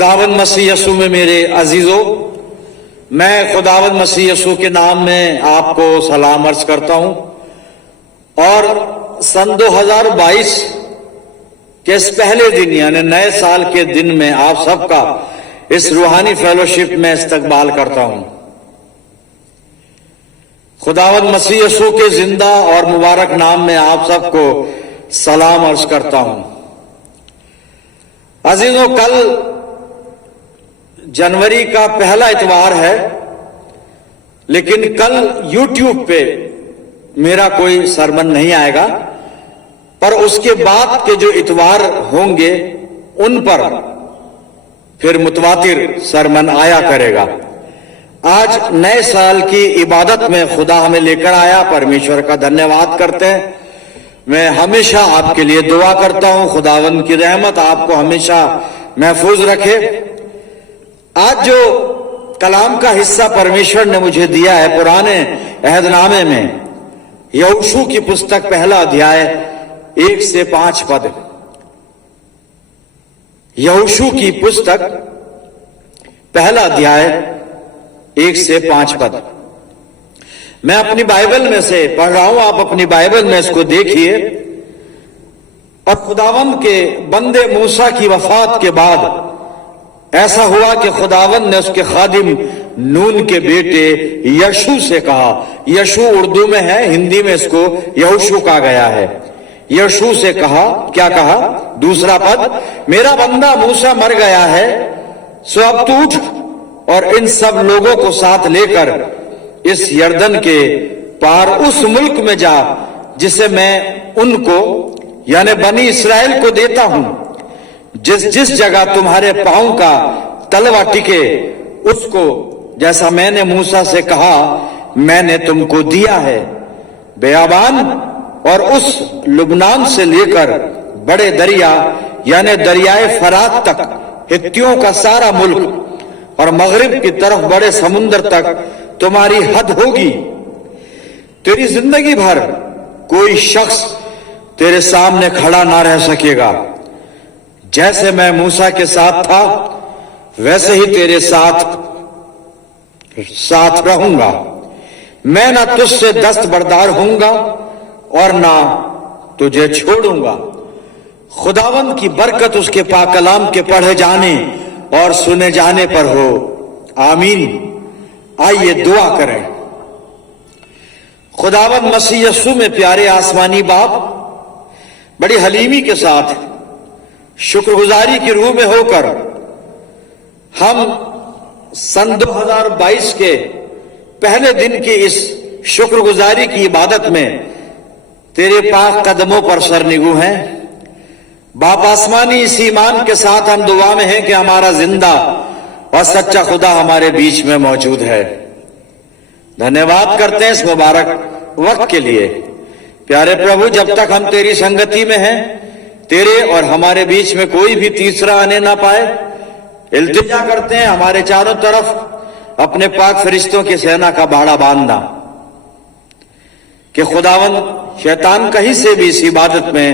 खुदावंद मसीह यसू में मेरे अजीजों, मैं खुदावंद मसीह यसू के नाम में आपको सलाम अर्ज करता हूं और सन 2022 के इस पहले दिन यानी नए साल के दिन में आप सबका इस रूहानी फेलोशिप में इस्तकबाल करता हूं। खुदावंद मसीह यसू के जिंदा और मुबारक नाम में आप सबको सलाम अर्ज करता हूं। अजीजों, कल जनवरी का पहला इतवार है, लेकिन कल YouTube पे मेरा कोई सरमन नहीं आएगा, पर उसके बाद के जो इतवार होंगे उन पर फिर मुतवातिर सरमन आया करेगा। आज नए साल की इबादत में खुदा हमें लेकर आया, परमेश्वर का धन्यवाद करते हैं। मैं हमेशा आपके लिए दुआ करता हूं, खुदावंद की रहमत आपको हमेशा महफूज रखे। आज जो कलाम का हिस्सा परमेश्वर ने मुझे दिया है पुराने अहदनामे में, यहोशू की पुस्तक पहला अध्याय 1 से 5 पद। यहोशू की पुस्तक पहला अध्याय 1 से 5 पद मैं अपनी बाइबल में से पढ़ रहा हूं, आप अपनी बाइबल में इसको देखिए। और खुदावंद के बंदे मूसा की वफात के बाद ऐसा हुआ कि खुदावंद ने उसके खादिम नून के बेटे यशू से कहा। यशू उर्दू में है, हिंदी में इसको यहोशू कहा गया है। यशू से कहा, क्या कहा? दूसरा पद, मेरा बंदा मूसा मर गया है, सो अब तू उठ और इन सब लोगों को साथ लेकर इस यर्दन के पार उस मुल्क में जा जिसे मैं उनको यानी बनी इस्राएल को देता हूं। जिस जिस जगह तुम्हारे पांव का तलवा टिके उसको, जैसा मैंने मूसा से कहा, मैंने तुमको दिया है। बेयाबान और उस लुबनान से लेकर बड़े दरिया यानी दरियाए फरात तक, हित्तियों का सारा मुल्क और मगरिब की तरफ बड़े समुद्र तक तुम्हारी हद होगी। तेरी जिंदगी भर कोई शख्स तेरे सामने खड़ा ना रह सकेगा। जैसे मैं मूसा के साथ था वैसे ही तेरे साथ रहूंगा। मैं ना तुझसे दस्तबरदार होऊंगा और ना तुझे छोड़ूंगा। खुदावंद की बरकत उसके पाक कलाम के पढ़े जाने और सुने जाने पर हो, आमीन। आइए दुआ करें। खुदावंद मसीह यसू में प्यारे आसमानी बाप, बड़ी हलीमी के साथ शुक्रगुजारी की रूह में होकर हम सन 2022 के पहले दिन की इस शुक्रगुजारी की इबादत में तेरे पाक कदमों पर सरनिगू हैं। बाप आसमानी, इस ईमान के साथ हम दुआ में हैं कि हमारा जिंदा और सच्चा खुदा हमारे बीच में मौजूद है। धन्यवाद करते हैं इस मुबारक वक्त के लिए। प्यारे प्रभु, जब तक हम तेरी संगति में हैं, तेरे और हमारे बीच में कोई भी तीसरा आने ना पाए, इल्तिजा करते हैं हमारे चारों तरफ अपने पाक फरिश्तों की सेना का बाड़ा बांधना कि खुदावंद शैतान कहीं से भी इस इबादत में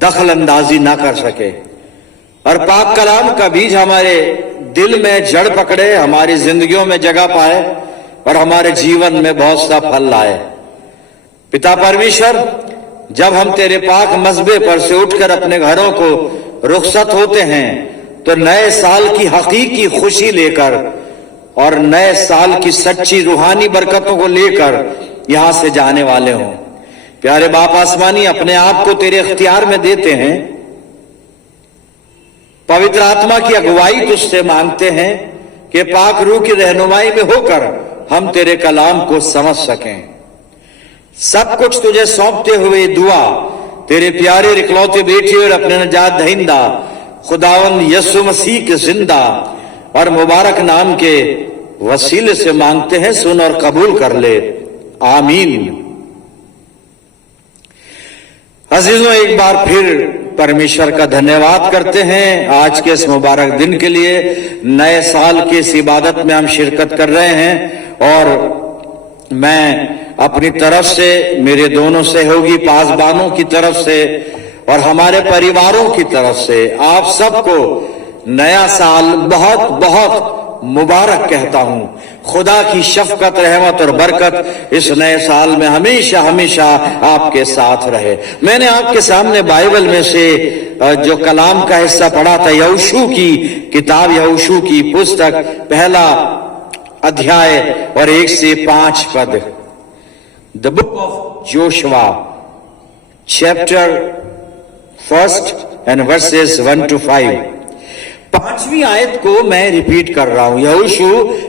दखल अंदाजी ना कर सके और पाक कलाम का बीज हमारे दिल में जड़ पकड़े, हमारी जिंदगियों में जगह पाए और हमारे जीवन में बहुत सा फल लाए। पिता परमेश्वर, जब हम तेरे पाक मज़बे पर से उठकर अपने घरों को रुखसत होते हैं तो नए साल की हकीकी खुशी लेकर और नए साल की सच्ची रूहानी बरकतों को लेकर यहां से जाने वाले हों। प्यारे बाप आसमानी, अपने आप को तेरे इख्तियार में देते हैं। पवित्र आत्मा की अगुवाई तुझसे मांगते हैं कि पाक रूह की रहनुमाई में होकर हम तेरे कलाम को समझ सकें। सब कुछ तुझे सौंपते हुए दुआ तेरे प्यारे इकलौते बेटे और अपने नजात दहिंदा खुदावंद यसु मसीह के जिंदा और मुबारक नाम के वसीले से मांगते हैं, सुन और कबूल कर ले, आमीन। अजीजों, एक बार फिर परमेश्वर का धन्यवाद करते हैं आज के इस मुबारक दिन के लिए। नए साल की इस इबादत में हम शिरकत कर रहे हैं और मैं अपनी तरफ से, मेरे दोनों सहयोगी पासबानों की तरफ से और हमारे परिवारों की तरफ से आप सबको नया साल बहुत बहुत मुबारक कहता हूं। खुदा की शफकत, रहमत और बरकत इस नए साल में हमेशा हमेशा आपके साथ रहे। मैंने आपके सामने बाइबल में से जो कलाम का हिस्सा पढ़ा था, यहोशू की किताब, यहोशू की पुस्तक, पहला अध्याय और 1 से 5 पद। The book of Joshua chapter 1 and versus 1 to 5। 5वीं आयत को मैं रिपीट कर रहा हूं। यहोशू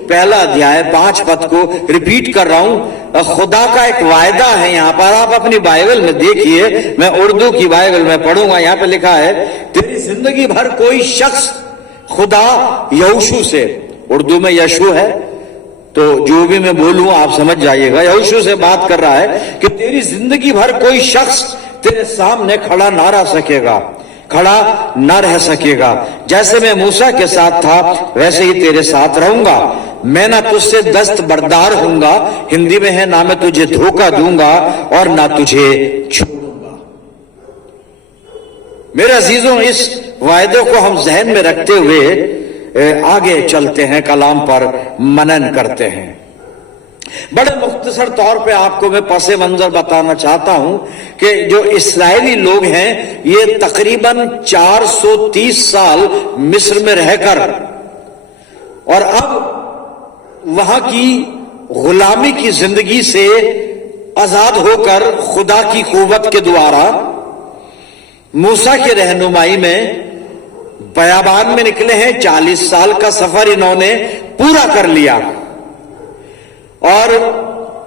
पहला अध्याय 5 पद को रिपीट कर रहा हूं। खुदा का एक वायदा है यहां पर, आप अपनी बाइबल में देखिए, मैं उर्दू की बाइबल में पढ़ूंगा। यहां पे लिखा है, तेरी जिंदगी भर कोई शख्स, खुदा यहोशू से, उर्दू में यशु है तो जो भी मैं बोलूं आप समझ जाइएगा, यहोशू से बात कर रहा है कि तेरी जिंदगी भर कोई शख्स तेरे सामने खड़ा ना रह सकेगा, खड़ा न रह सकेगा। जैसे मैं मूसा के साथ था वैसे ही तेरे साथ रहूंगा। मैं ना तुझसे दस्तबरदार होऊंगा, हिंदी में है, ना मैं तुझे धोखा दूंगा और ना तुझे छोड़ूंगा। मेरे अजीजों, इस वायदे को हम जहन में रखते हुए आगे चलते हैं, कलाम पर मनन करते हैं। बड़े मुख्तसर तौर पे आपको मैं पसे मंजर बताना चाहता हूं कि जो इस्राएली लोग हैं ये तकरीबन 430 साल मिस्र में रहकर और अब वहां की गुलामी की जिंदगी से आजाद होकर खुदा की कुव्वत के द्वारा मूसा की रहनुमाई में बयाबान में निकले हैं। 40 साल का सफर इन्होंने पूरा कर लिया और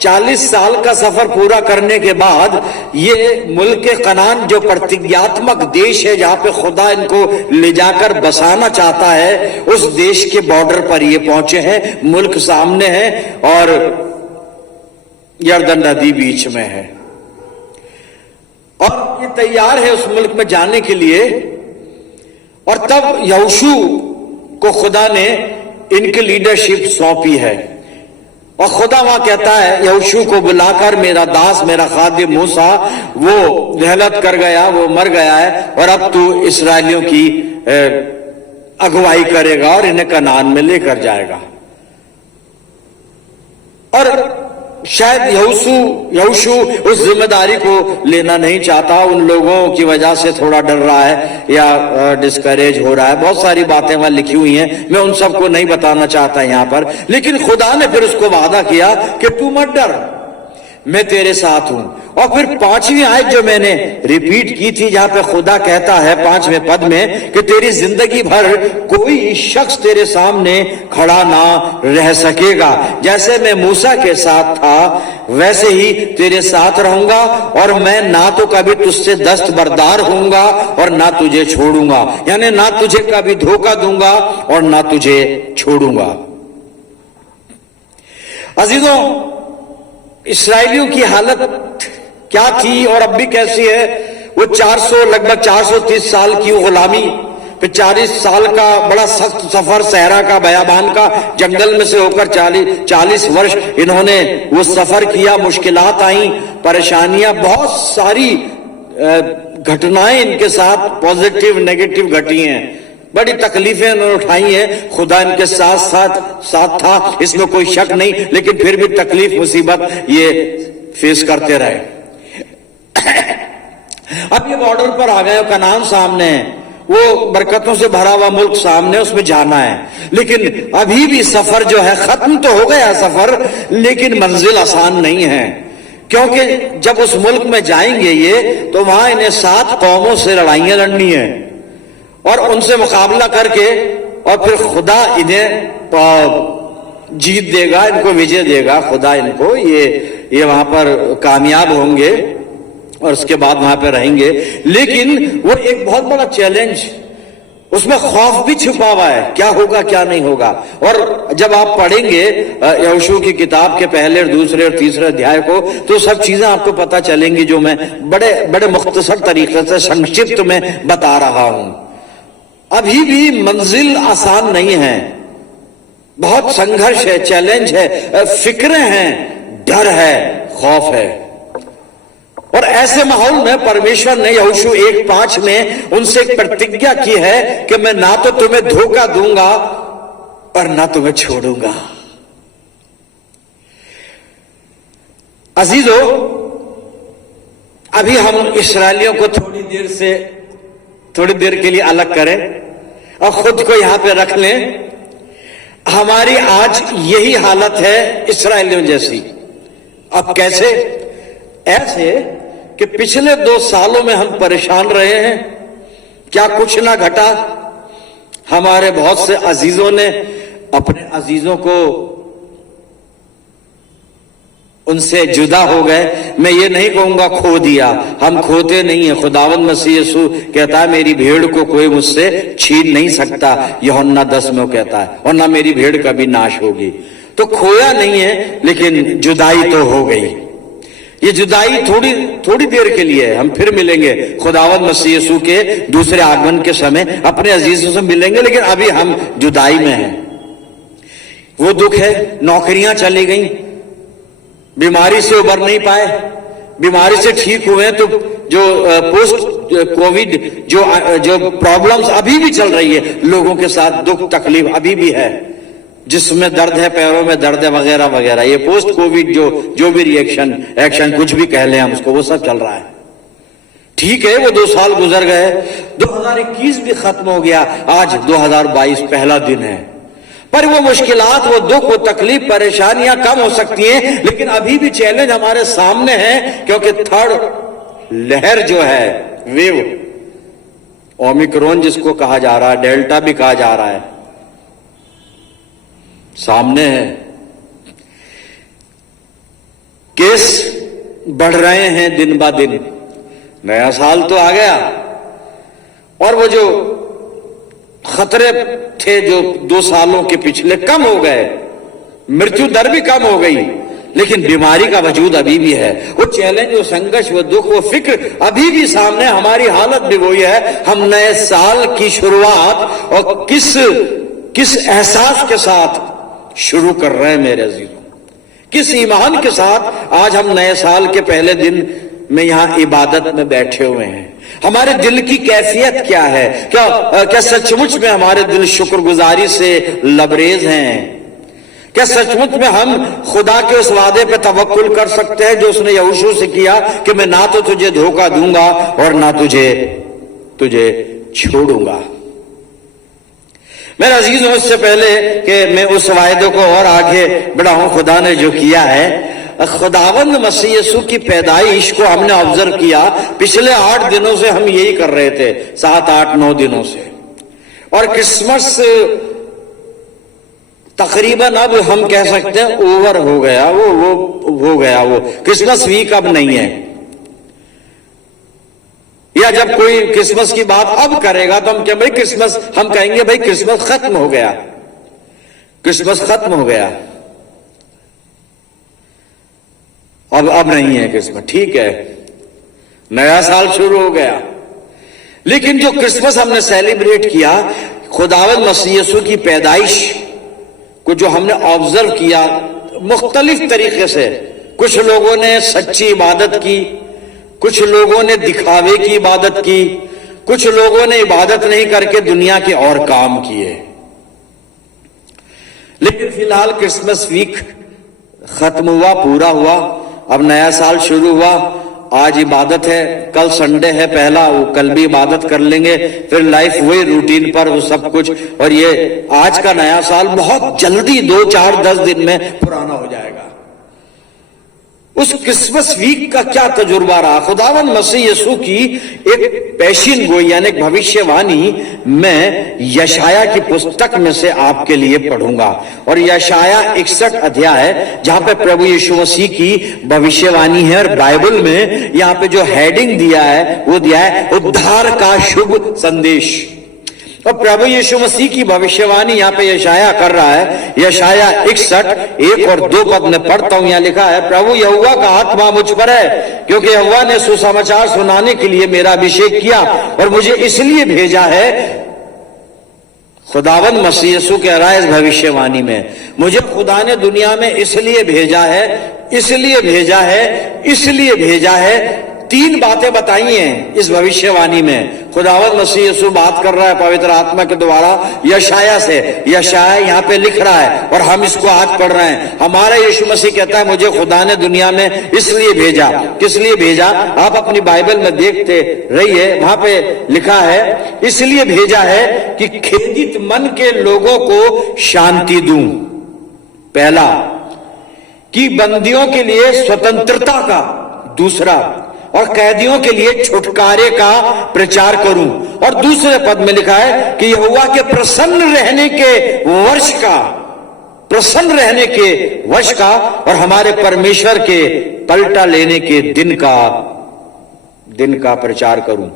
40 साल का सफर पूरा करने के बाद ये मुल्क कनान, जो प्रतिज्ञात्मक देश है जहां पे खुदा इनको ले जाकर बसाना चाहता है, उस देश के बॉर्डर पर ये पहुंचे हैं। मुल्क सामने है और यरदन नदी बीच में है और ये तैयार है उस मुल्क में जाने के लिए। और तब यहोशू को खुदा ने इनकी लीडरशिप सौंपी है और खुदा वहां कहता है यहोशू को बुलाकर, मेरा दास, मेरा खादिम मूसा वो रहलत कर गया, वो मर गया है और अब तू इस्राएलियों की अगुवाई करेगा और इन्हें कनान में लेकर जाएगा। और शायद यहोशू उस जिम्मेदारी को लेना नहीं चाहता, उन लोगों की वजह से थोड़ा डर रहा है या डिस्करेज हो रहा है। बहुत सारी बातें वहां लिखी हुई हैं, मैं उन सबको नहीं बताना चाहता यहां पर। लेकिन खुदा ने फिर उसको वादा किया कि तू मत डर, मैं तेरे साथ हूं। और फिर 5वीं आयत जो मैंने रिपीट की थी, जहां पे खुदा कहता है 5वें पद में कि तेरी जिंदगी भर कोई शख्स तेरे सामने खड़ा ना रह सकेगा। जैसे मैं मूसा के साथ था वैसे ही तेरे साथ रहूंगा और मैं ना तो कभी तुझसे दस्तबरदार होऊंगा और ना तुझे छोड़ूंगा, यानी ना तुझे कभी धोखा दूंगा और ना तुझे छोड़ूंगा। अजीजों, इस्राएलियों की हालत क्या थी और अब भी कैसी है? वो लगभग 430 साल की गुलामी, फिर 40 साल का बड़ा सख्त सफर, सहरा का, बयाबान का, जंगल में से होकर 40 वर्ष इन्होंने वो सफर किया। मुश्किलात आई, परेशानियां, बहुत सारी घटनाएं इनके साथ पॉजिटिव नेगेटिव घटी हैं, बड़ी तकलीफें उन्होंने उठाई हैं। खुदा इनके साथ था, इसमें कोई शक नहीं, लेकिन फिर भी तकलीफ मुसीबत ये फेस करते रहे। अब ये बॉर्डर पर आ गए, कनान सामने है, वो बरकतों से भरा हुआ मुल्क सामने, उसमें जाना है। लेकिन अभी भी सफर जो है, खत्म तो हो गया सफर, लेकिन मंजिल आसान नहीं है, क्योंकि जब उस मुल्क में जाएंगे ये, तो वहां इन्हें 7 कौमों से लड़ाइयां लड़नी है और उनसे मुकाबला करके और फिर खुदा इन्हें जीत देगा, इनको विजय देगा। खुदा इनको ये वहां पर कामयाब होंगे और उसके बाद वहां पे रहेंगे। लेकिन वो एक बहुत बड़ा चैलेंज, उसमें खौफ भी छुपा हुआ है, क्या होगा क्या नहीं होगा। और जब आप पढ़ेंगे यहोशू की किताब के पहले और दूसरे और तीसरे अध्याय को, तो सब चीजें आपको पता चलेंगी जो मैं बड़े बड़े मुख्तसर तरीके से संक्षिप्त में बता रहा हूं। अभी भी मंजिल आसान नहीं है, बहुत संघर्ष है, चैलेंज है, फिक्रें हैं, डर है, खौफ है। और ऐसे माहौल में परमेश्वर ने यहोशू 1:5 में उनसे एक प्रतिज्ञा की है कि मैं ना तो तुम्हें धोखा दूंगा और ना तुम्हें छोड़ूंगा। अजीजों, अभी हम इस्राएलियों को थोड़ी देर के लिए अलग करें और खुद को यहां पे रख लें। हमारी आज यही हालत है इस्राएलियों जैसी। अब कैसे? ऐसे कि पिछले 2 सालों में हम परेशान रहे हैं, क्या कुछ ना घटा। हमारे बहुत से अजीजों ने अपने अजीजों को उनसे जुदा हो गए। मैं ये नहीं कहूंगा खो दिया, हम खोते नहीं है। खुदावंद मसीह यीशु कहता है मेरी भेड़ को कोई मुझसे छीन नहीं सकता, यूहन्ना 10 में कहता है, और ना मेरी भेड़ कभी नाश होगी। तो खोया नहीं है, लेकिन जुदाई तो हो गई। ये जुदाई थोड़ी देर के लिए है। हम फिर मिलेंगे खुदावंद मसीह यीशु के दूसरे आगमन के समय, अपने अजीजों से मिलेंगे, लेकिन अभी हम जुदाई में हैं। वो दुख है, नौकरियां चली गई, बीमारी से उबर नहीं पाए, बीमारी से ठीक हुए तो जो पोस्ट कोविड जो प्रॉब्लम्स अभी भी चल रही है लोगों के साथ, दुख तकलीफ अभी भी है, जिसमें दर्द है, पैरों में दर्द है, वगैरह वगैरह। ये पोस्ट कोविड जो भी एक्शन कुछ भी कह लें हम उसको, वो सब चल रहा है। ठीक है, वो 2 साल गुजर गए, 2021 भी खत्म हो गया, आज 2022 पहला दिन है। पर वो मुश्किलात, वो दुख, वो तकलीफ, परेशानियां कम हो सकती हैं, लेकिन अभी भी चैलेंज हमारे सामने है, क्योंकि 3rd लहर जो है, वेव, ओमिक्रॉन जिसको कहा जा रहा है, डेल्टा भी कहा जा रहा है, सामने है। केस बढ़ रहे हैं दिन ब दिन। नया साल तो आ गया और वो जो खतरे थे जो 2 सालों के पिछले, कम हो गए, मृत्यु दर भी कम हो गई, लेकिन बीमारी का वजूद अभी भी है। वो चैलेंज, वो संघर्ष, वो दुख, वो फिक्र अभी भी सामने। हमारी हालत भी वही है। हम नए साल की शुरुआत और किस एहसास के साथ शुरू कर रहे हैं मेरे अजीजों, किस ईमान के साथ आज हम नए साल के पहले दिन में यहां इबादत में बैठे हुए हैं। हमारे दिल की कैफियत क्या है? क्या सचमुच में हमारे दिल शुक्रगुजारी से लबरेज हैं? क्या सचमुच में हम खुदा के उस वादे पे तवक्कुल कर सकते हैं जो उसने यहोशू से किया कि मैं ना तो तुझे धोखा दूंगा और ना तुझे छोड़ूंगा। मेरे अजीजों, इससे पहले कि मैं उस वायदे को और आगे बढ़ाऊं, खुदा ने जो किया है, खुदावंद मसीह यीशु की पैदाइश को हमने ऑब्जर्व किया। पिछले 8 दिनों से हम यही कर रहे थे, 7, 8, 9 दिनों से। और क्रिसमस तकरीबन अब हम कह सकते हैं ओवर हो गया, वो हो गया। वो क्रिसमस वीक अब नहीं है, या जब कोई क्रिसमस की बात अब करेगा तो हम क्या भाई क्रिसमस, हम कहेंगे भाई क्रिसमस खत्म हो गया, क्रिसमस खत्म हो गया, अब नहीं है क्रिसमस। ठीक है, नया साल शुरू हो गया। लेकिन जो क्रिसमस हमने सेलिब्रेट किया, खुदावंद मसीह यीशु की पैदाइश को जो हमने ऑब्जर्व किया मुख्तलिफ तरीके से, कुछ लोगों ने सच्ची इबादत की, कुछ लोगों ने दिखावे की इबादत की, कुछ लोगों ने इबादत नहीं करके दुनिया के और काम किए। लेकिन फिलहाल क्रिसमस वीक खत्म हुआ, पूरा हुआ, अब नया साल शुरू हुआ। आज इबादत है, कल संडे है पहला, वो कल भी इबादत कर लेंगे, फिर लाइफ वही रूटीन पर वो सब कुछ। और ये आज का नया साल बहुत जल्दी 2, 4, 10 दिन में पुराना हो जाएगा। उस क्रिसमस वीक का क्या तजुर्बा रहा? खुदावंद मसीह यीशु की एक पेशिन गोई यानी एक भविष्यवाणी मैं यशाया की पुस्तक में से आपके लिए पढ़ूंगा। और यशाया 61 अध्याय जहां पे प्रभु यीशु मसीह की भविष्यवाणी है, और बाइबल में यहां पे जो हेडिंग दिया है वो दिया है उद्धार का शुभ संदेश। और प्रभु यीशु मसीह की भविष्यवाणी यहाँ पे यशाया कर रहा है। यशाया 61 1 और 2 पद में पढ़ता हूं, यहाँ लिखा है, प्रभु यहोवा का आत्मा मुझ पर है, क्योंकि यहोवा ने सुसमाचार सुनाने के लिए मेरा अभिषेक किया और मुझे इसलिए भेजा है। खुदावंद मसीह यीशु कह रहा है इस भविष्यवाणी में, मुझे खुदा ने दुनिया में इसलिए भेजा है, इसलिए भेजा है, इसलिए भेजा है 3 बातें बताई हैं इस भविष्यवाणी में। खुदावंद मसीह यीशु बात कर रहा है पवित्र आत्मा के द्वारा यशाया से। यशाया यहाँ पे लिख रहा है और हम इसको आज पढ़ रहे हैं। हमारा यीशु मसीह कहता है मुझे खुदा ने दुनिया में इसलिए भेजा। किस लिए भेजा? आप अपनी बाइबल में देखते रहिए, वहां पे लिखा है इसलिए भेजा है कि खेदित मन के लोगों को शांति दूं। पहला, कि बंदियों के लिए स्वतंत्रता का। दूसरा, और कैदियों के लिए छुटकारे का प्रचार करूं। और दूसरे पद में लिखा है कि यहोवा के प्रसन्न रहने के वर्ष का, प्रसन्न रहने के वर्ष का और हमारे परमेश्वर के पलटा लेने के दिन का प्रचार करूं,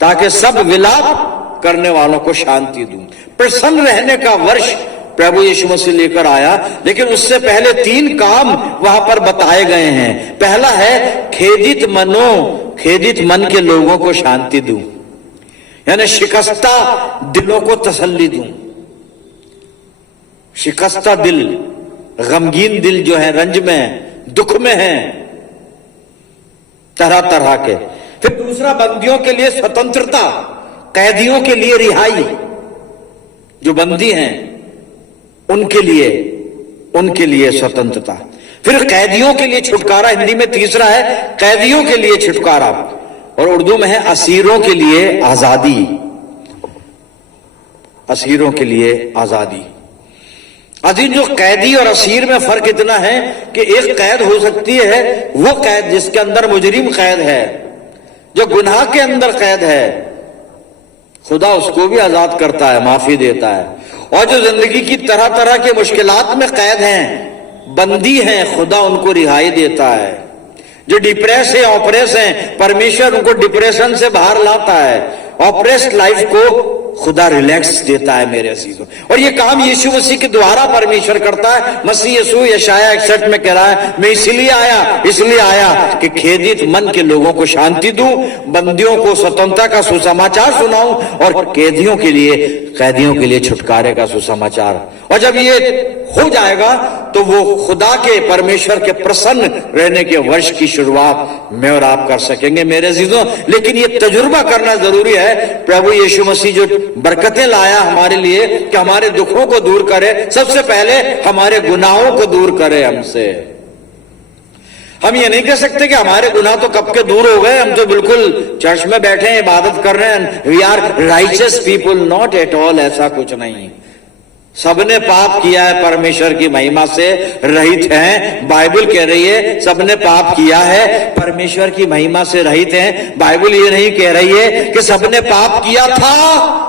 ताकि सब विलाप करने वालों को शांति दूं। प्रसन्न रहने का वर्ष प्रभु यीशु मसीह लेकर आया, लेकिन उससे पहले 3 काम वहां पर बताए गए हैं। पहला है खेदित मन के लोगों को शांति दूं, यानी शिकस्ता दिलों को तसल्ली दूं। शिकस्ता दिल, गमगीन दिल जो है, रंज में, दुख में है, तरह तरह के। फिर दूसरा, बंदियों के लिए स्वतंत्रता, कैदियों के लिए रिहाई, जो बंदी हैं उनके लिए स्वतंत्रता। फिर कैदियों के लिए छुटकारा, हिंदी में तीसरा है कैदियों के लिए छुटकारा, और उर्दू में है असीरों के लिए आजादी। असीरों के लिए आजादी। अजीज, जो कैदी और असीर में फर्क इतना है कि एक कैद हो सकती है वो कैद जिसके अंदर मुजरिम कैद है, जो गुनाह के अंदर कैद है, खुदा उसको भी आजाद करता है, माफी देता है। और जो जिंदगी की तरह तरह के मुश्किलात में कैद हैं, बंदी हैं, खुदा उनको रिहाई देता है। जो डिप्रेस है, ऑपरेस हैं, परमेश्वर उनको डिप्रेशन से बाहर लाता है। ऑपरेस्ड लाइफ को खुदा रिलैक्स देता है मेरे अजीजों। और ये काम यीशु मसीह के द्वारा परमेश्वर करता है। मसीह यीशु यशाया 61 में कह रहा है मैं इसलिए आया कि खेदित मन के लोगों को शांति दूं, बंदियों को स्वतंत्रता का सुसमाचार सुनाऊं और कैदियों के लिए छुटकारे का सुसमाचार। और जब ये हो जाएगा तो वो खुदा के, परमेश्वर के प्रसन्न रहने के वर्ष की शुरुआत मैं और आप कर सकेंगे मेरे अजीजों। लेकिन ये तजुर्बा करना जरूरी है। प्रभु यीशु मसीह जो बरकतें लाया हमारे लिए कि हमारे दुखों को दूर करे, सबसे पहले हमारे गुनाहों को दूर करे हमसे। हम ये नहीं कह सकते कि हमारे गुनाह तो कब के दूर हो गए, हम तो बिल्कुल चर्च में बैठे हैं, इबादत कर रहे हैं, we are righteous people. Not at all, ऐसा कुछ नहीं। सबने पाप किया है, परमेश्वर की महिमा से रहित हैं। बाइबल कह रही है सबने पाप किया है, परमेश्वर की महिमा से रहित हैं। बाइबल ये नहीं कह रही है कि सबने पाप किया था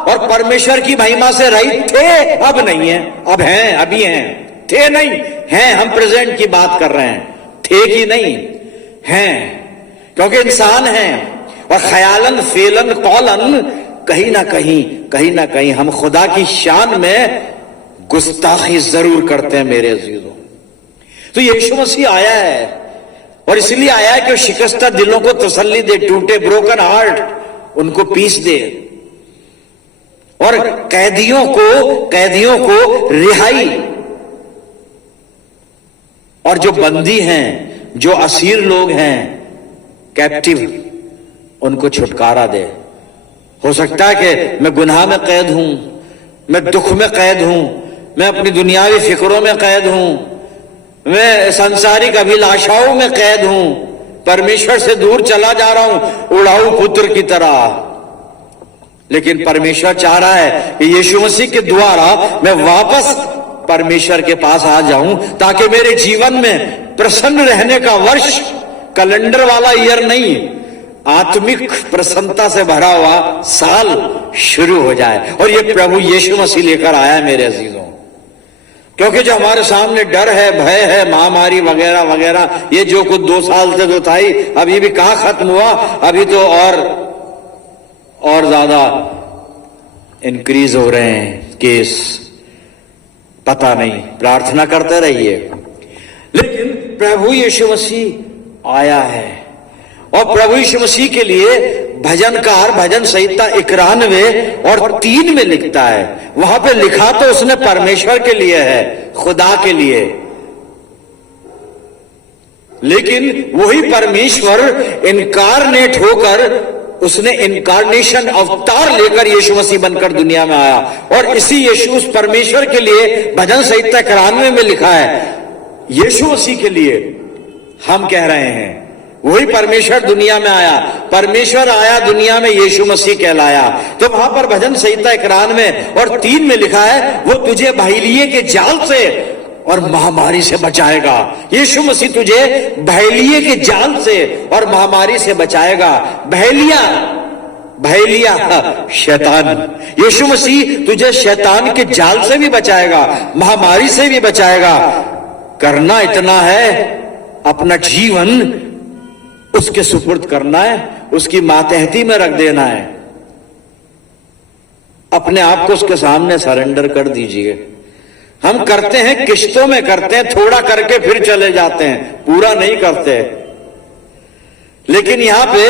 और परमेश्वर की महिमा से रहित थे, अब नहीं है, अब हैं, अभी हैं, थे नहीं, हैं। हम प्रेजेंट की बात कर रहे हैं, थे कि नहीं, हैं। क्योंकि इंसान हैं और ख्यालन, फेलन, कौलन कहीं ना कहीं हम खुदा की शान में गुस्ताखी जरूर करते हैं मेरे अजीजों। तो यीशु मसीह आया है और इसलिए आया है कि शिकस्ता दिलों को तसल्ली दे, टूटे ब्रोकन हार्ट उनको पीस दे, और कैदियों को रिहाई, और जो बंदी हैं, जो असीर लोग हैं, कैप्टिव, उनको छुटकारा दे। हो सकता है कि मैं गुनाह में कैद हूं, मैं दुख में कैद हूं, मैं अपनी दुनियावी फिक्रों में कैद हूं, मैं सांसारिक अभिलाषाओं में कैद हूं, परमेश्वर से दूर चला जा रहा हूं उड़ाऊ पुत्र की तरह। लेकिन परमेश्वर चाह रहा है कि यीशु मसीह के द्वारा मैं वापस परमेश्वर के पास आ जाऊं, ताकि मेरे जीवन में प्रसन्न रहने का वर्ष कैलेंडर वाला ईयर नहीं, आत्मिक प्रसन्नता से भरा हुआ साल शुरू हो जाए। और ये प्रभु यीशु मसीह लेकर आया है मेरे अजीजों। क्योंकि जो हमारे सामने डर है, भय है, महामारी वगैरह वगैरह, ये जो कुछ 2 साल से जो था ही, अभी भी कहां खत्म हुआ, अभी तो और ज्यादा इंक्रीज हो रहे हैं केस, पता नहीं, प्रार्थना करते रहिए। लेकिन प्रभु यीशु मसीह आया है और प्रभु यीशु मसीह के लिए भजनकार भजन संहिता 91 और 3 में लिखता है, वहां पे लिखा तो उसने परमेश्वर के लिए है, खुदा के लिए, लेकिन वही परमेश्वर इनकारनेट होकर, उसने इनकारनेशन अवतार लेकर यीशु मसीह बनकर दुनिया में आया। और इसी यीशु उस परमेश्वर के लिए भजन संहिता 91 में लिखा है, यीशु मसीह के लिए हम कह रहे हैं, वही परमेश्वर दुनिया में आया, परमेश्वर आया दुनिया में, यीशु मसीह कहलाया। तो वहां पर भजन संहिता 91 और 3 में लिखा है, वो तुझे बहेलिये के जाल से और महामारी से बचाएगा। यीशु मसीह तुझे बहेलिये के जाल से और महामारी से बचाएगा। बहेलिया शैतान, यीशु मसीह तुझे शैतान के जाल से भी बचाएगा, महामारी से भी बचाएगा। करना इतना है, अपना जीवन उसके सुपुर्द करना है, उसकी मातहती में रख देना है, अपने आप को उसके सामने सरेंडर कर दीजिए। हम करते हैं, किश्तों में करते हैं, थोड़ा करके फिर चले जाते हैं, पूरा नहीं करते। लेकिन यहां पे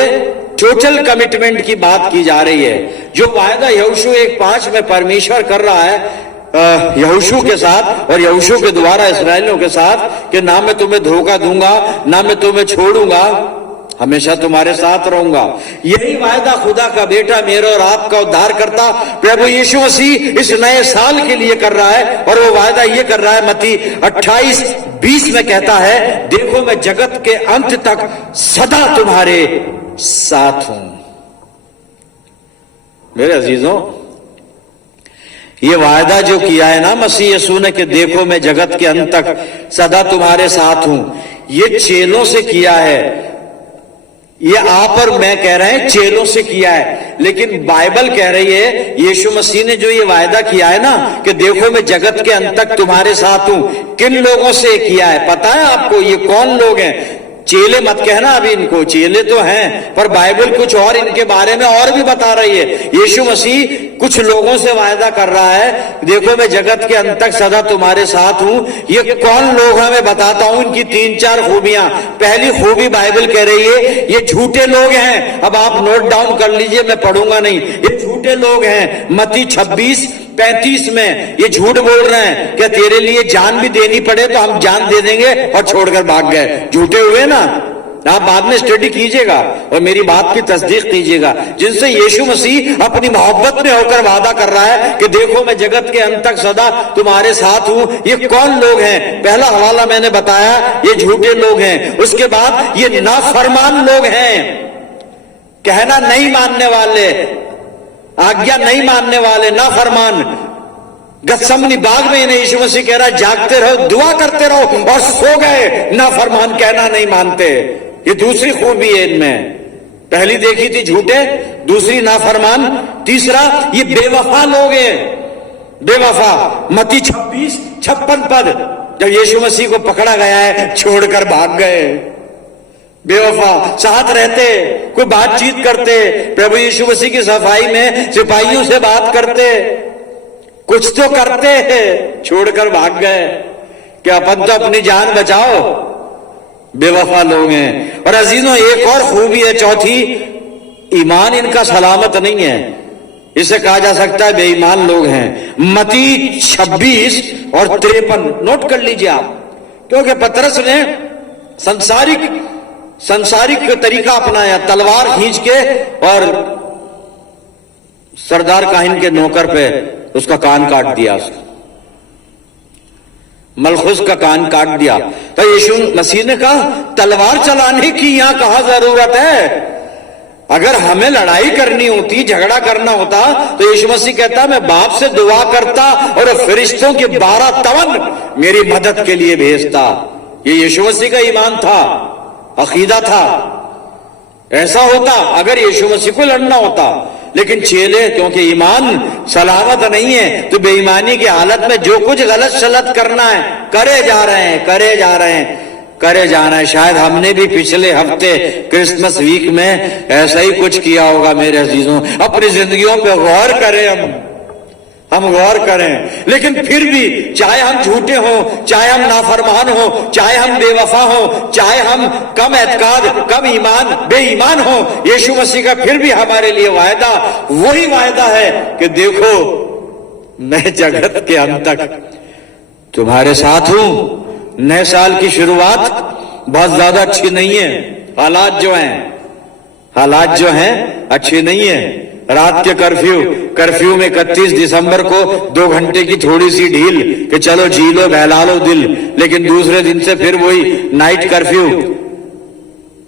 टोटल कमिटमेंट की बात की जा रही है, जो वायदा यहोशू 1:5 में परमेश्वर कर रहा है यहोशू के साथ और यहोशू के द्वारा इसराइलियों के साथ, कि ना मैं तुम्हें धोखा दूंगा, ना मैं तुम्हें छोड़ूंगा, हमेशा तुम्हारे साथ रहूंगा। यही वायदा खुदा का बेटा, मेरे और आपका उद्धार करता प्रभु यीशु मसीह इस नए साल के लिए कर रहा है। और वो वायदा ये कर रहा है, मत्ती 28:20 में कहता है, देखो मैं जगत के अंत तक सदा तुम्हारे साथ हूं। मेरे अजीजों, ये वायदा जो किया है ना मसीह यीशु ने, कि देखो मैं जगत के अंत तक सदा तुम्हारे साथ हूं, ये चेलों से किया है। ये आप और मैं कह रहे हैं चेलों से किया है, लेकिन बाइबल कह रही है यीशु मसीह ने जो ये वायदा किया है ना, कि देखो मैं जगत के अंत तक तुम्हारे साथ हूं, किन लोगों से किया है पता है आपको? ये कौन लोग हैं? चेले मत कहना अभी इनको, चेले तो हैं, पर बाइबल कुछ और इनके बारे में और भी बता रही है। यीशु मसीह कुछ लोगों से वायदा कर रहा है, देखो मैं जगत के अंत तक सदा तुम्हारे साथ हूं। ये कौन लोग हैं मैं बताता हूं, इनकी 3-4 खूबियां। पहली खूबी बाइबल कह रही है, ये झूठे लोग हैं। अब आप नोट डाउन कर लीजिए, मैं पढ़ूंगा नहीं। ये झूठे लोग हैं। मत्ती 26:35 में ये झूठ बोल रहे हैं, क्या तेरे लिए जान भी देनी पड़े तो हम जान दे देंगे, और छोड़कर भाग गए। झूठे हुए ना। आप बाद में स्टडी कीजिएगा और मेरी बात की तस्दीक कीजिएगा, जिनसे यीशु मसीह अपनी मोहब्बत में होकर वादा कर रहा है कि देखो मैं जगत के अंत तक सदा तुम्हारे साथ हूं। ये कौन लोग हैं? पहला हवाला मैंने बताया, ये झूठे लोग हैं। उसके बाद ये नाफरमान लोग हैं, कहना नहीं मानने वाले, आज्ञा नहीं मानने वाले, नाफरमान। गत्समनी बाग में इन्हें यीशु मसीह कह रहा है, जागते रहो, दुआ करते रहो, और सो गए। नाफरमान, कहना नहीं मानते। ये दूसरी खूबी है इनमें। पहली देखी थी झूठे, दूसरी नाफरमान, तीसरा ये बेवफा लोग हैं। बेवफा। मत्ती 26:56 पद, जब यीशु मसीह को पकड़ा गया है, छोड़कर भाग गए। बेवफा, साथ रहते, कोई बातचीत करते, प्रभु यीशु मसीह की सफाई में सिपाहियों से बात करते, कुछ तो करते हैं, छोड़कर भाग गए कि अपन तो अपनी जान बचाओ। बेवफा लोग हैं। और अजीजों, एक और खूबी है, चौथी, ईमान इनका सलामत नहीं है। इसे कहा जा सकता है बेईमान लोग हैं। मत्ती 26 और 53 नोट कर लीजिए आप, क्योंकि पतरस ने संसारिक तरीका अपनाया, तलवार खींच के और सरदार काहिन के नौकर पे उसका कान काट दिया, मलखुस का कान काट दिया। तो यीशु मसीह ने कहा, तलवार चलाने की यहां कहां जरूरत है? अगर हमें लड़ाई करनी होती, झगड़ा करना होता, तो यीशु मसीह कहता मैं बाप से दुआ करता और फरिश्तों के 12 तवन मेरी मदद के लिए भेजता। ये यीशु मसीह का ईमान था, अकीदा था। ऐसा होता अगर यीशु मसीह को लड़ना होता। लेकिन चेले, क्योंकि ईमान सलामत नहीं है, तो बेईमानी की हालत में जो कुछ गलत सलत करना है करे जा रहे हैं। शायद हमने भी पिछले हफ्ते क्रिसमस वीक में ऐसा ही कुछ किया होगा। मेरे अजीजों, अपनी जिंदगियों पे गौर करें, हम गौर करें। लेकिन फिर भी, चाहे हम झूठे हों, चाहे हम नाफरमान हों, चाहे हम बेवफा हों, चाहे हम कम एतकाद, कम ईमान, बेईमान हों, यीशु मसीह का फिर भी हमारे लिए वायदा वही वायदा है कि देखो मैं जगत के अंत तक तुम्हारे साथ हूं। नए साल की शुरुआत बहुत ज्यादा अच्छी नहीं है। हालात जो हैं अच्छे नहीं है। रात के कर्फ्यू में 31 दिसंबर को 2 घंटे की थोड़ी सी ढील कि चलो जी लो बहला लो दिल, लेकिन दूसरे दिन से फिर वही नाइट कर्फ्यू,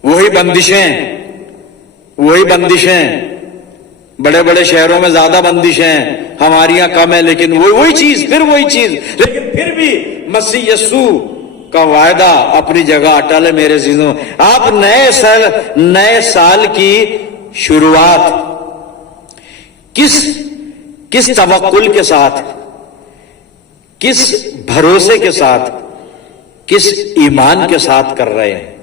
वही बंदिशें। बड़े बड़े शहरों में ज्यादा बंदिशें, हमारी यहां कम है, लेकिन वही चीज। लेकिन फिर भी मसीह यस्सु का वायदा अपनी जगह अटल है मेरे अजीजों। आप नए साल की शुरुआत किस तवक्कुल के साथ, किस भरोसे के साथ, किस ईमान के साथ कर रहे हैं?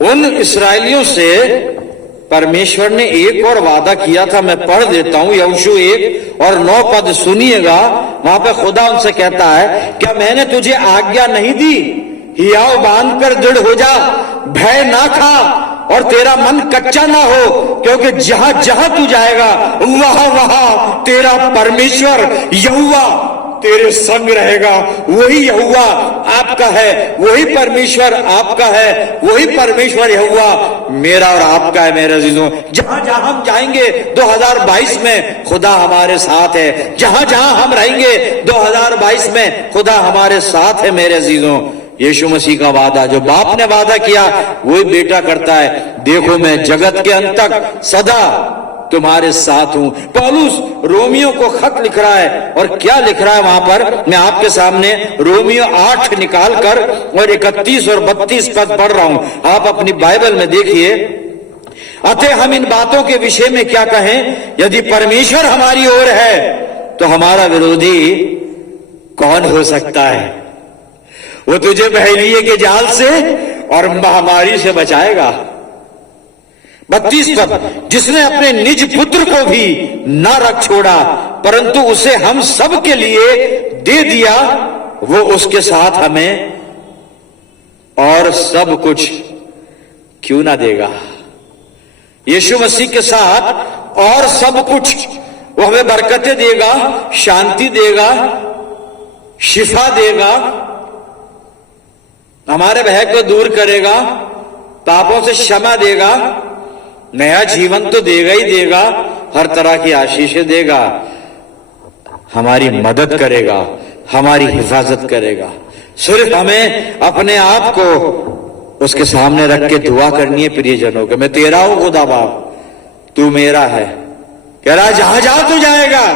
उन इस्राएलियों से परमेश्वर ने एक और वादा किया था, मैं पढ़ देता हूं, यहोशू 1:9 पद सुनिएगा। वहां पे खुदा उनसे कहता है, क्या मैंने तुझे आज्ञा नहीं दी, हियाव बांध कर दृढ़ हो जा, भय ना खा और तेरा मन कच्चा ना हो, क्योंकि जहां जहां तू जाएगा वहां वहां तेरा परमेश्वर यहोवा तेरे संग रहेगा। वही यहोवा आपका है, वही परमेश्वर आपका है, वही परमेश्वर यहोवा मेरा और आपका है मेरे अजीजों। जहां जहां हम जाएंगे 2022 में खुदा हमारे साथ है। जहां जहां हम रहेंगे 2022 में खुदा हमारे साथ है मेरे अजीजों। यीशु मसीह का वादा, जो बाप ने वादा किया वही बेटा करता है। देखो मैं जगत के अंत तक सदा तुम्हारे साथ हूं। पौलुस रोमियो को खत लिख रहा है, और क्या लिख रहा है वहां पर, मैं आपके सामने रोमियो 8 निकाल कर और 31 और 32 पद पढ़ रहा हूं। आप अपनी बाइबल में देखिए। अतः हम इन बातों के विषय में क्या कहें? यदि परमेश्वर हमारी ओर है तो हमारा विरोधी कौन हो सकता है? वो तुझे बहेलिये के जाल से और महामारी से बचाएगा। 32 पद, जिसने अपने निज पुत्र को भी न रख छोड़ा परंतु उसे हम सब के लिए दे दिया, वो उसके साथ हमें और सब कुछ क्यों ना देगा? यीशु मसीह के साथ और सब कुछ, वो हमें बरकतें देगा, शांति देगा, शिफा देगा, हमारे भय को दूर करेगा, पापों से क्षमा देगा, नया जीवन तो देगा ही देगा, हर तरह की आशीषें देगा, हमारी मदद करेगा, हमारी हिफाजत करेगा। सिर्फ हमें अपने आप को उसके सामने रख के दुआ करनी है प्रियजनों के, मैं तेरा हूं खुदा बाप, तू मेरा है। कह रहा जहां जहां तू जाएगा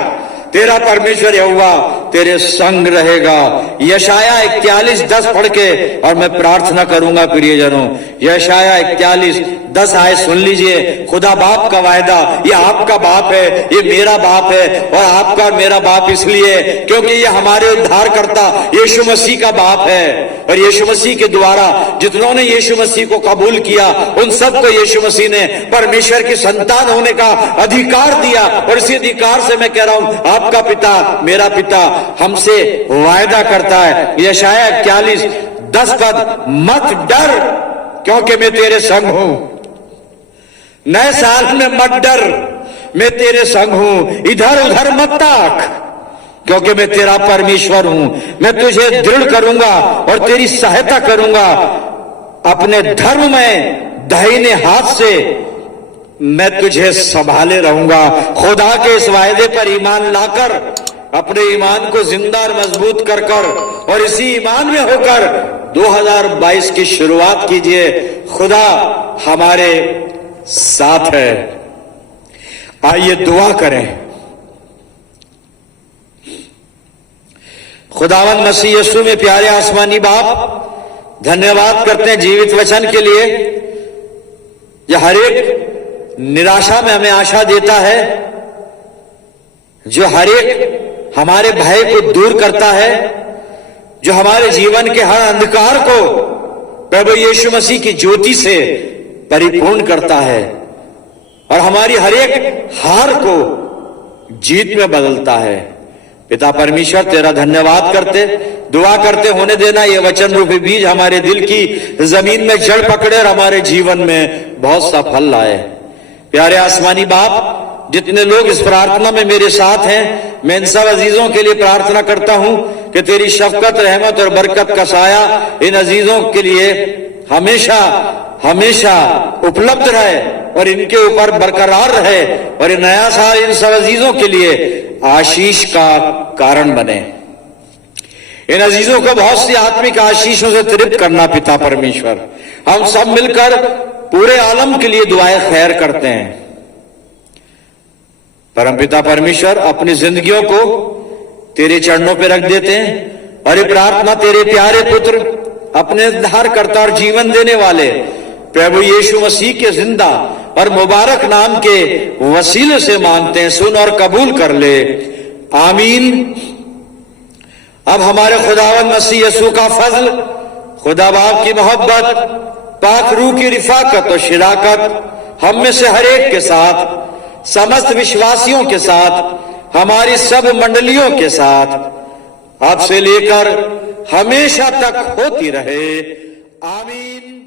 तेरा परमेश्वर यहोवा तेरे संग रहेगा। यशाया 41:10 पढ़ के और मैं प्रार्थना करूंगा प्रियजनों। यशाया 41:10 आए सुन लीजिए। खुदा बाप का वायदा, ये आपका बाप है, ये मेरा बाप है, और आपका और मेरा बाप इसलिए क्योंकि ये हमारे उद्धारकर्ता यीशु मसीह का बाप है। और यीशु मसीह के द्वारा जितनों ने यीशु मसीह को कबूल किया उन सबको यीशु मसीह ने परमेश्वर की संतान होने का अधिकार दिया। और इसी अधिकार से मैं कह रहा हूं, आपका पिता मेरा पिता हमसे वायदा करता है। यशाया 41:10 पद, मत डर क्योंकि मैं तेरे संग हूं। नए साल में मत डर, मैं तेरे संग हूं। इधर उधर मत ताक क्योंकि मैं तेरा परमेश्वर हूं। मैं तुझे दृढ़ करूंगा और तेरी सहायता करूंगा। अपने धर्म में दाहिने हाथ से मैं तुझे संभाले रहूंगा। खुदा के इस वायदे पर ईमान लाकर अपने ईमान को जिंदा और मजबूत कर और इसी ईमान में होकर 2022 की शुरुआत कीजिए। खुदा हमारे साथ है। आइए दुआ करें। खुदावंद मसीह यीशु में प्यारे आसमानी बाप, धन्यवाद करते हैं जीवित वचन के लिए। यह हर एक निराशा में हमें आशा देता है, जो हर एक हमारे भय को दूर करता है, जो हमारे जीवन के हर अंधकार को प्रभु यीशु मसीह की ज्योति से परिपूर्ण करता है और हमारी हर एक हार को जीत में बदलता है। पिता परमेश्वर तेरा धन्यवाद करते, दुआ करते होने देना ये वचन रूपी बीज हमारे दिल की जमीन में जड़ पकड़े और हमारे जीवन में बहुत सा फल लाए। प्यारे आसमानी बाप, जितने लोग इस प्रार्थना में मेरे साथ हैं, मैं इन सब अजीजों के लिए प्रार्थना करता हूं कि तेरी शफकत, रहमत और बरकत का साया इन अजीजों के लिए हमेशा हमेशा उपलब्ध रहे और इनके ऊपर बरकरार रहे और ये नया साल इन सब अजीजों के लिए आशीष का कारण बने। इन अजीजों को बहुत सी आत्मिक आशीषों से तृप्त करना पिता परमेश्वर। हम सब मिलकर पूरे आलम के लिए दुआएं खैर करते हैं। परमपिता परमेश्वर, अपनी जिंदगियों को तेरे चरणों पे रख देते हैं और ये प्रार्थना तेरे प्यारे पुत्र, अपने उद्धारकर्ता और जीवन देने वाले प्रभु यीशु मसीह के जिंदा और मुबारक नाम के वसीले से मांगते हैं। सुन और कबूल कर ले, आमीन। अब हमारे खुदावंद मसीह यीशु का फजल, खुदा बाप की मोहब्बत, पाक रूह की रिफाकत और शिराकत हम में से हर एक के साथ, समस्त विश्वासियों के साथ, हमारी सब मंडलियों के साथ अब से लेकर हमेशा तक होती रहे, आमीन।